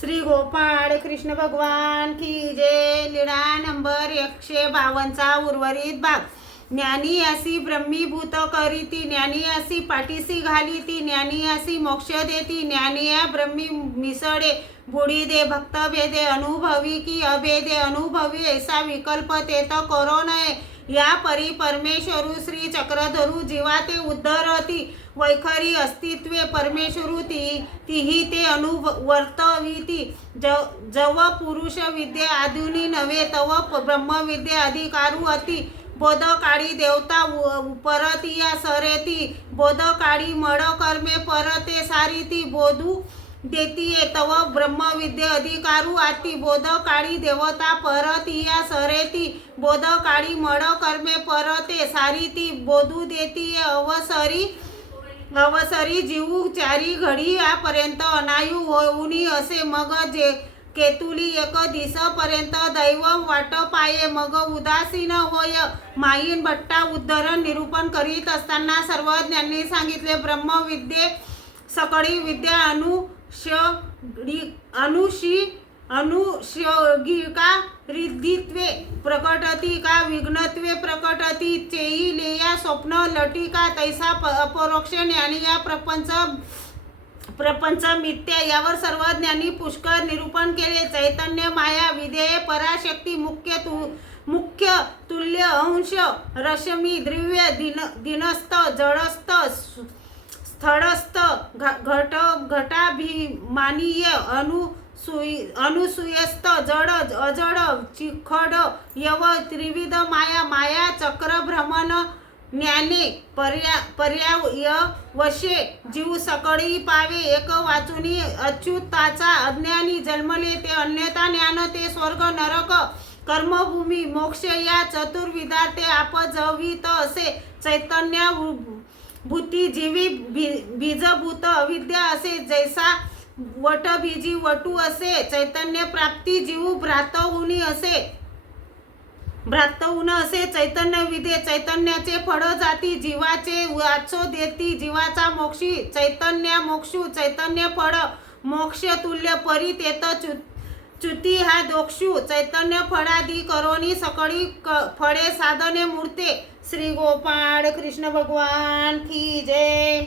श्री गोपाळ कृष्ण भगवान की जय। लीळा नंबर 152चा उर्वरित भाग। ज्ञानी असी ब्रह्मीभूत करीती, ज्ञानी असी पाठीसी घालीती, ज्ञानी असी मोक्ष देती, ज्ञानी या ब्रह्मी मिसळे बुडी दे भक्त भेदे अनुभवी की अभेदे अनुभवी, ऐसा विकल्प तेत करो नये। या परी परमेश्वरू श्री चक्रधरू जीवा ते उद्धरती, वैखरी अस्तित्वे परमेश्वरू तीही ते अनुवर्तविती। जव पुरुष विद्ये आधुनी नव्हे तव ब्रह्मविद्ये अधिकारू अति। बोध काळी देवता परतिया सरेती, बोध काळी मळ कर्मे परते सारिती। बोधू देतीये तव ब्रह्मविद्ये अधिकारू आती, बोध काळी देवता परतिया सरेती, बोध काळी मळ कर्मे परते सारिती। बोधू देतीये अवसरी जीवू चारी घडी यापर्यंत अनायू होऊनी असे। मग जे केतुली एक दिस पर्यंत दैव वाट पाये, मग उदासीन होय। माईन भट्टा उद्धरण निरूपण करीत असताना सर्वज्ञांनी सांगितले, ब्रह्मविद्ये सकळी विद्या अनुषयोगिका रिद्धित्वे प्रकटती का विघ्नत्वे प्रकटती। चेई लेया स्वप्न लटिका तैसा अपरोक्ष ज्ञानी या प्रपंच मिथ्या। यावर सर्वज्ञांनी पुष्कळ निरूपण केले। चैतन्य माया विधेय पराशक्ती मुख्य तुल्य अंश रश्मी द्रव्य दिनस्थ जडस्थ स्थळस्थ घटाभिमानीय अनुसूयस्थ जड अजड चिखड यव त्रिविध माया चक्र भ्रमण ज्ञाने पर्यावशे जीव सकळी पावे। एक वाचुनी अच्युताचा अज्ञानी जन्मले ते अन्यथा ज्ञान ते स्वर्ग नरक कर्मभूमी मोक्ष या चतुर्विधाते आपजवित असे। चैतन्य भूती जीवी बीजभूत अविद्या असे, जैसा वट बीजी वटू असे। चैतन्य प्राप्ती जीव भ्रातहुनी असे। चैतन्य विदे चैतन्याचे फळ जाती, जीवाचे वाचो देती जीवाचा मोक्षी। चैतन्य मोक्षू चैतन्य फळ मोक्ष तुल्य परी तेत च्युती हा दोक्षू। चैतन्य फळादी करोनी सकळी फळे साधने मूर्ते। श्री गोपाळ कृष्ण भगवान की जय।